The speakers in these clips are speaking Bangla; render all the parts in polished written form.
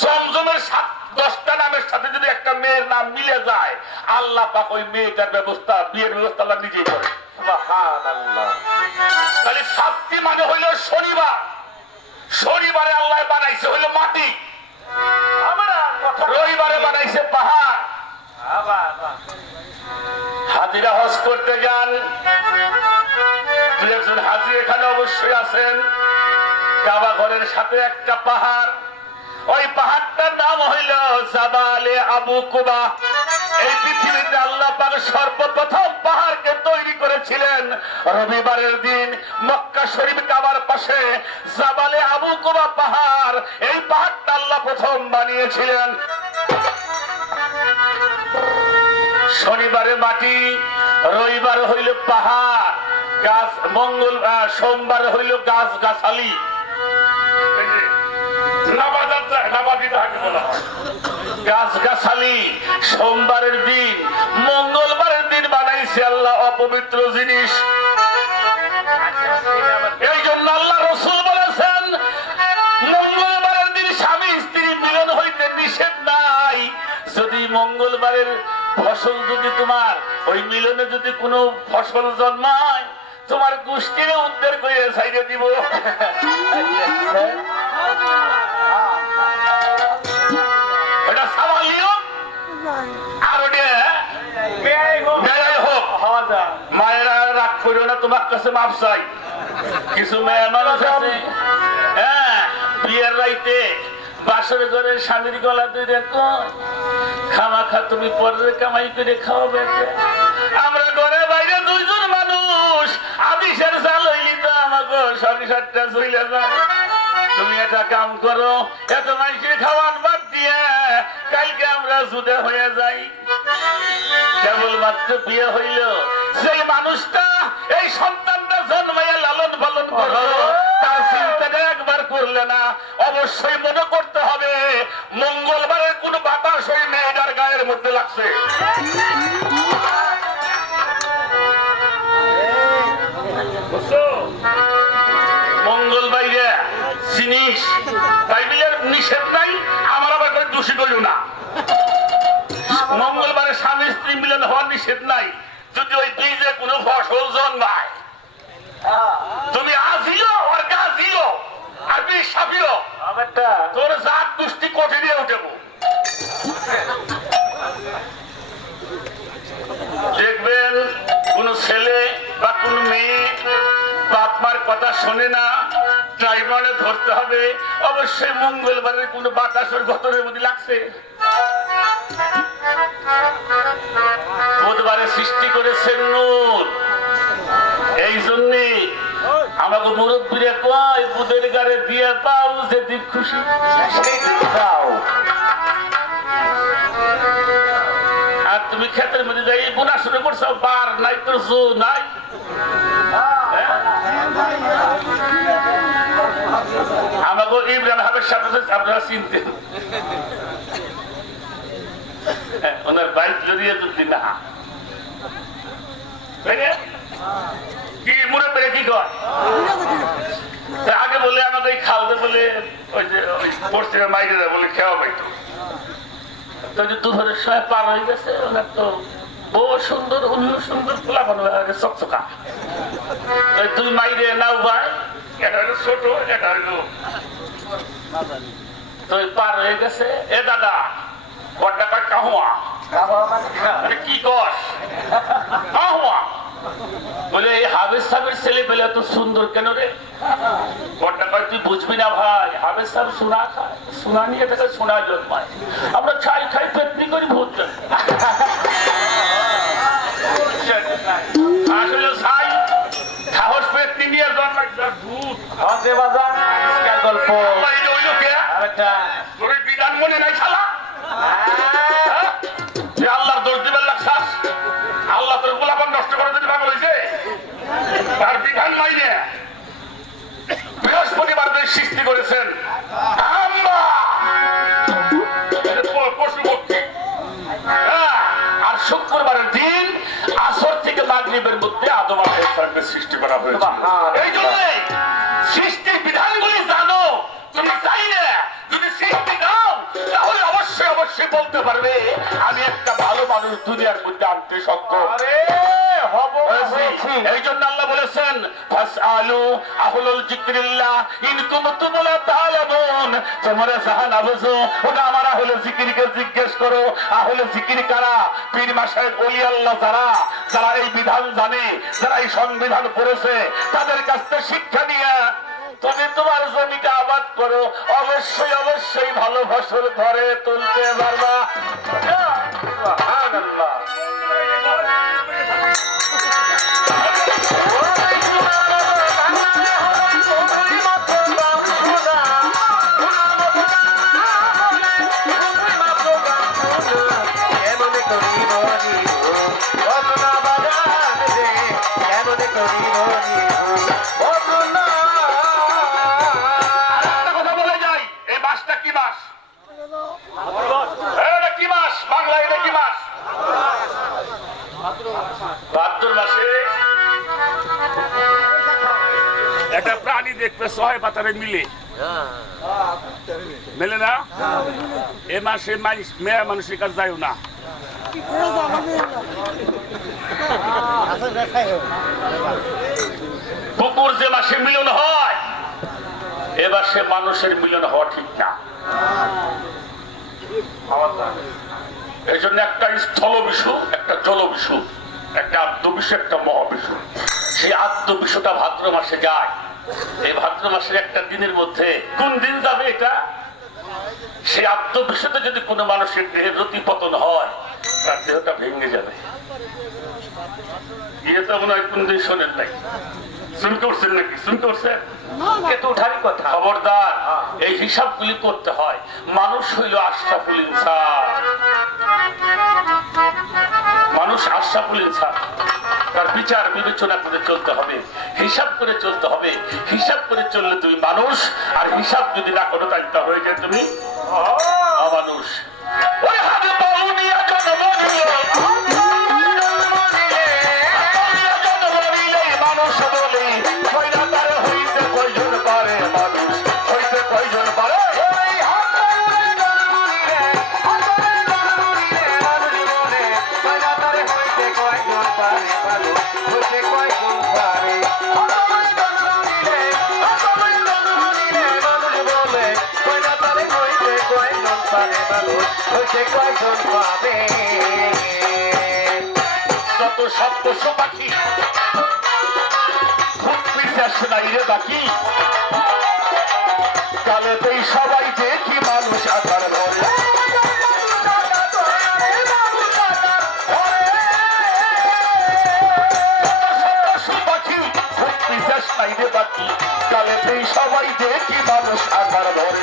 জমজমের 10টা নামের সাথে যদি একটা মেয়ের নাম মিলে যায়, আল্লাহ পাক ওই মেয়েটার ব্যবস্থা, বিয়ের ব্যবস্থা আল্লাহ নিজেই করে। সুবহানাল্লাহ। তাহলে 7টি মানে হইল শনিবার। শনিবারে আল্লাহ বানাইছে হইল মাটি, রবিবারে বানাইছে পাহাড়। হাজিরা হজ করতে যান, দুজন হাজি এখানে অবশ্যই আছেন। কাবা ঘরের সাথে একটা পাহাড়, ওই পাহাড়টার নাম হইল জাবালে আবু কুবা। এই পৃথিবীতে আল্লাহ পাক সর্বপ্রথম পাহাড়কে তৈরি করেছিলেন রবিবারের দিন মক্কা শরীফ কাবার পাশে জাবালে আবু কুবা পাহাড়। এই পাহাড়টা আল্লাহ প্রথম বানিয়েছিলেন। শনিবারে মাটি, রবিবার হইল পাহাড়, গাছ, সোমবার হইল গাছ গাছালি, গাছ গাছালি। সোমবারের দিন, মঙ্গলবারের দিন বানাইছে আল্লাহ অপবিত্র জিনিস। এই জন্য আল্লাহ রাসূল বলেছেন মঙ্গলবারের দিন স্বামী স্ত্রী মিলন হইতে নিষেধ নাই। যদি মঙ্গলবারের ফসল যদি তোমার ওই মিলনে যদি কোনো ফসল জন্মায়, তোমার গোষ্ঠীরে উদ্ধার করে ছাইড়ে দিব। এটা সামালিও আর ওটা মেয়েরাই হোক। মায়েরা রাগ করো না, তোমার কাছে মাপ চাই। কিছু মেয়ে মানুষ আছে, হ্যাঁ, বিয়ের রাইতে বাসর ঘরের স্বামীর গলা ধরে খামাখা তুমি পরে কামাই করে খাওয়াবে। আমরা ঘরে বাইরে দুইজন মানুষ, আদিশের চাল হইলি তো আমাকে সংসারটা চলে যায়। তুমি একটা কাম করো, এত মানুষের খাওয়ার বাদ দিয়ে কালকে আমরা জুদে হয়ে যাই। কেবলমাত্র বিয়ে হইল, সেই মানুষটা এই সন্তানটা জন্মাইয়া লালন পালন করলো, তার চিন্তাটা একবার করলে না। অবশ্যই মনে করতে হবে মঙ্গলবারের কোন বাতাস ওই মেয়েটার গায়ের মধ্যে লাগছে। মঙ্গলবারে জিনিস বাইবেলের নিষেধ নাই, আমার আবার দোষী করিও না। মঙ্গলবারে স্বামী স্ত্রী মিলন হওয়ার নিষেধ নাই, যদি ওই বীজে কোনো ফসল জন্মায়। তুমি আজিও আর গাছিও আর বীজ সাপিও, তোর জাত গোষ্ঠী কোঠে দিয়ে উঠেব। দেখবেন কোন ছেলে বা কোন মেয়ে বাপ মার কথা শোনে না, ট্রাইব্যুনালে ধরতে হবে। অবশ্যই মঙ্গলবারের কোন বাতাসের গতরের মধ্যে লাগছে। বুধবারে সৃষ্টি করেছেন নূর, এই জন্যে আমাকে মুরব্বীরা কয় বুধের গাড়ে দিয়ে পাও যেদিন খুশি পাও। আর তুমি ক্ষেতের মধ্যে যাই বোনা শুরু করছো, বার নাই তোর জো নাই। আমাকে ইমরান হাবের সাথে আপনারা চিনতেন, ওনার বাইক জড়িয়ে যদি না কি মনে পেরে কি কর আগে বলে আমাকে এই খাওয়াতে বলে ওই যে ওই পশ্চিমের মাইরেরা বলে খেওয়া পাইতো। দুপুরের সময় পার হয়ে গেছে, ওনার তো বহু সুন্দর অন্য সুন্দর খোলা বানো চকচকা। তুই মাইরে নাও ভাই, এটা হলো ছোট, এটা হলো তো পার হয়ে গেছে। এ দাদা কটা কাট কাহুয়া কি কর কাহুয়া বলে এই হাবেজ সাহেবের ছেলে পেলে এত সুন্দর কেন রে? কটা কাট তুই বুঝবি না ভাই, হাবেজ সাহেব সোনা খায়, সোনা নিয়ে থেকে সোনা জন্মায়, আমরা ছাই খাই পেটনি করি ভূত আসলে ছাই সাহস পেটনি নিয়ে জন্মায় ভূত গল্প বিধান মনে নাই শালা। আল্লাহ দোষ দিবেন লাগছাস, আল্লাহ তোর গোলাপান নষ্ট করে দিতে পাগল হয়েছে, তার বিধান নাই রে। বৃহস্পতিবার সৃষ্টি করেছেন পশু পক্ষী, আর শুক্রবারের দিন আসর থেকে মাগরিবের মধ্যে আদম আলাইহিস সালামের সৃষ্টি করা হয়েছে। এই জন্য সৃষ্টির বিধানগুলি জানো, তুমি চাইলে যদি সৃষ্টি দাও মানুষই বলতে পারবে আমি একটা ভালো মানুষ দুনিয়ার মধ্যে আনতে সক্ষম। এই জন্য আল্লাহ বলেছেন ফাসআলু আহলুল যিকরিল্লাহ ইন কুনতুম লা তা'লামুন, তোমরা যাহা না বুঝো ওটা আমার আহলে জিকিরকে জিজ্ঞেস করো। আহলে জিকির কারা? পীর মাশায়েখ ওলি আল্লাহ যারা যারা এই বিধান জানে, যারা এই সংবিধান পড়েছে, তাদের কাছ থেকে শিক্ষা নিয়ে তুমি তোমার জমিকে আবাদ করো, অবশ্যই অবশ্যই ভালো ফসল ঘরে তুলতে পারবা। সুবহানাল্লাহ। একটা প্রাণী দেখবে ছয় পাতারে মিলে মেলে না, এ মাসে মেয়ে মানুষের কাছে যাইও না। কুকুর যে মাসে মিলন হয় এবার সে মানুষের মিলন হওয়া ঠিক না। এই জন্য একটা স্থল বিষু, একটা জল বিষু, একটা আত্মবিষু, একটা মহাবিষু। সেই আত্মবিষুটা ভাদ্র মাসে যায়। এই ভাদ্র মাসের একটা দিনের মধ্যে কোন দিন যাবে এটা? সেই আত্মবিষুতে যদি কোনো মানুষের দেহের রতিপতন হয় তার দেহটা ভেঙে যাবে। ইয়ে তো মনে হয় কোন দিন শোনেন নাই, শুনতে উঠছেন নাকি? শুনতে উঠছেন? খবরদার, এই হিসাবগুলি করতে হয়। মানুষ হইল আশরাফুল ইনসান, মানুষ আশরাফুল ইনসান। তার বিচার বিবেচনা করে চলতে হবে, হিসাব করে চলতে হবে। হিসাব করে চললে তুমি মানুষ, আর হিসাব যদি না করো তাই হয়ে যায় তুমি অমানুষ। যত সব পশু পাখি বাকি কালেতেই সবাই দেখি মানুষ আধার ধরে। বাকি কালেতেই সবাই দেখি মানুষ আধার ধরে।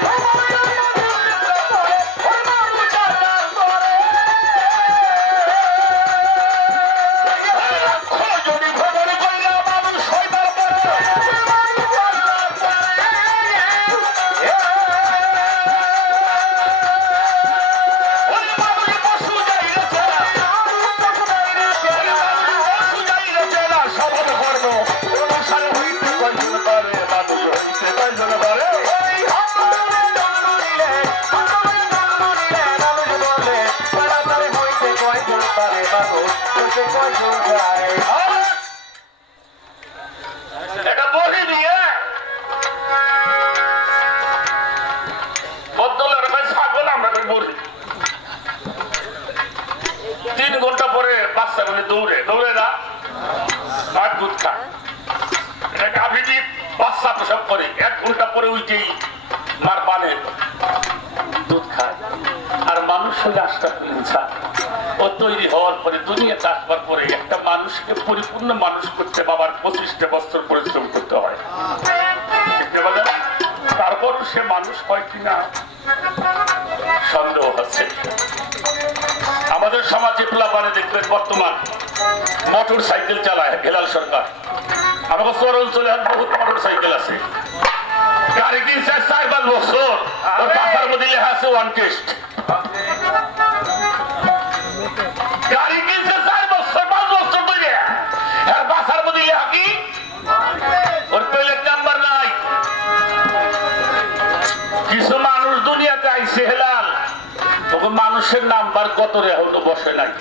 তৈরি হওয়ার পরে দুনিয়াতে আসবার পরে একটা মানুষকে পরিপূর্ণ মানুষ করতে বাবার 25টা বছর পরিশ্রম করতে হয়। তারপরও সে মানুষ হয় কিনা সন্দেহ হচ্ছে। আমাদের সমাজে প্লাবারে দেখবেন বর্তমান মোটর সাইকেল চালায় হেলাল সরকার। আমাদের শহর অঞ্চলে বহুত মোটর সাইকেল আছে, গাড়ি কিনছে 4-5 বছর, ওর পাশার মধ্যে লেখা আছে ওয়ান টেস্ট। গাড়ি কিনছে 4 বছর 5 বছর ধরে, আর পাশার মধ্যে লেখা কি ওর টয়লেট নাম্বার নাই। কিছু মানুষ দুনিয়াতে আইছে হেলাল, মানুষের নাম্বার কত রে এখনো বসে নাই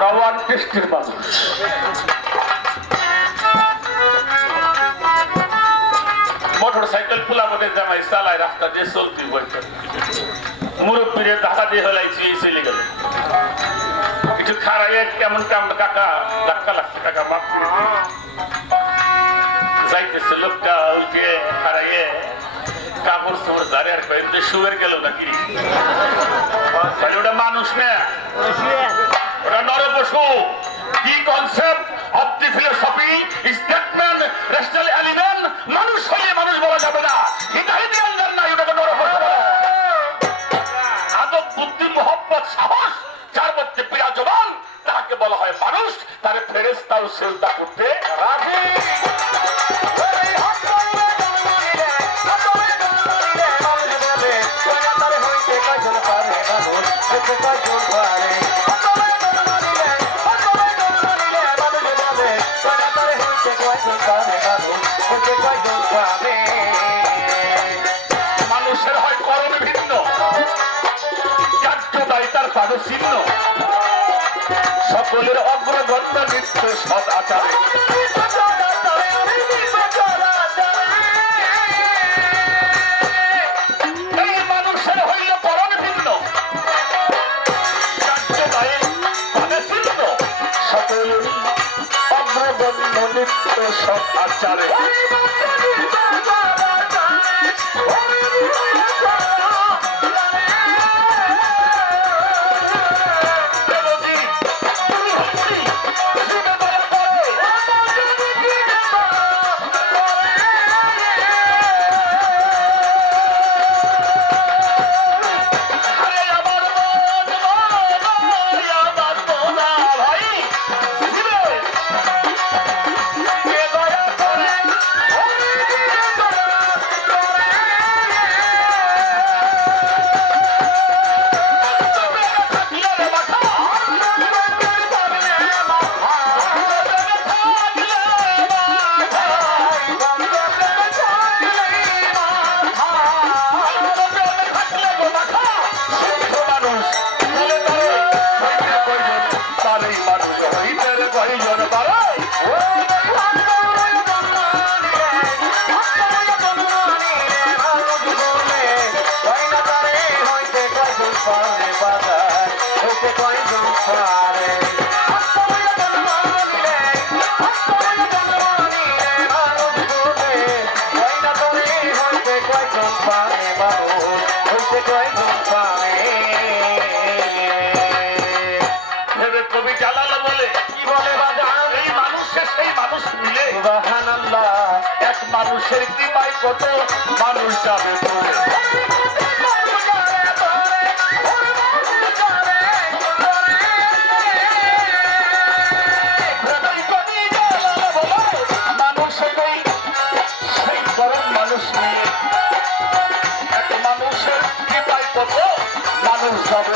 রাওয়ান টেস্টের মানুষ মোটরসাইকেল খোলা মধ্যে জামাই চালায় রাস্তা দিয়ে চলতি বইতে মুরব্বীরে ধাক্কা দিয়ে হলাইছি চলে গেল কিছু খারাইয়ে কেমন কেমন কাকা ধাক্কা লাগছে কাকা মাপ যাইতেছে লোকটা উঠে খারাইয়ে কাপড় চোপড় ধারে আর কয়েকদিন শুয়ে গেল নাকি ওটা মানুষ না ওটা নরপশু কি concept of the philosophy statement rational element মানুষ হলে মানুষ বলা যাবে না হিদায়াতে আল্লাহর নাই ওটাকে নরপশু আদব বুদ্ধি মোহব্বত সাহস যার মধ্যে বিরাজমান তাকে বলা হয় মানুষ তার ফেরেশতাও সিজদা করতে রাজি মানুষের হয় করণ ভিন্ন কার্যদায়ী তার পাদে চিহ্ন সকলের অগ্রগণ্য নিত্য সৎ আচার এই মানুষের হইল করণ ভিন্ন কার্যদায়ী পাদে চিহ্ন সকলের অগ্রগণ্য নিত্য সৎ আচারে মানুষের কৃপায় কত মানুষ যাবে মানুষের সেই বরং মানুষ নিয়ে এক মানুষের কৃপায় কত মানুষ যাবে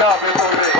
যাবে বলে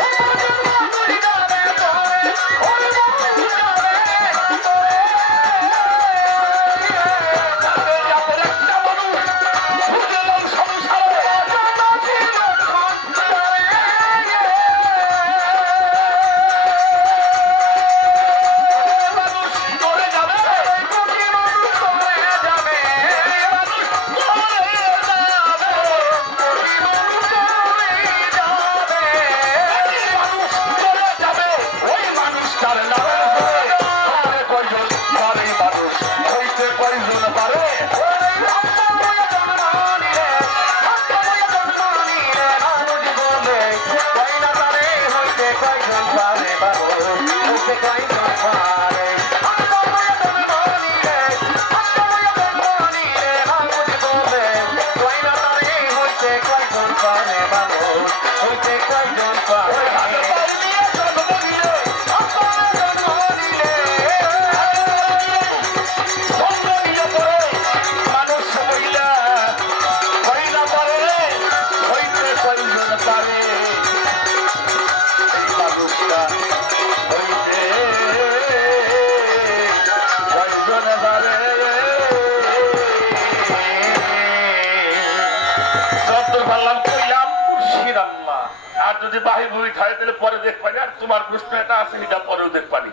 যদি বাহি বুড়ি থাকে তাহলে পরে দেখবানি আর তোমার প্রশ্ন এটা আছে এটা পরেও দেখবানি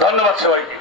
ধন্যবাদ সবাইকে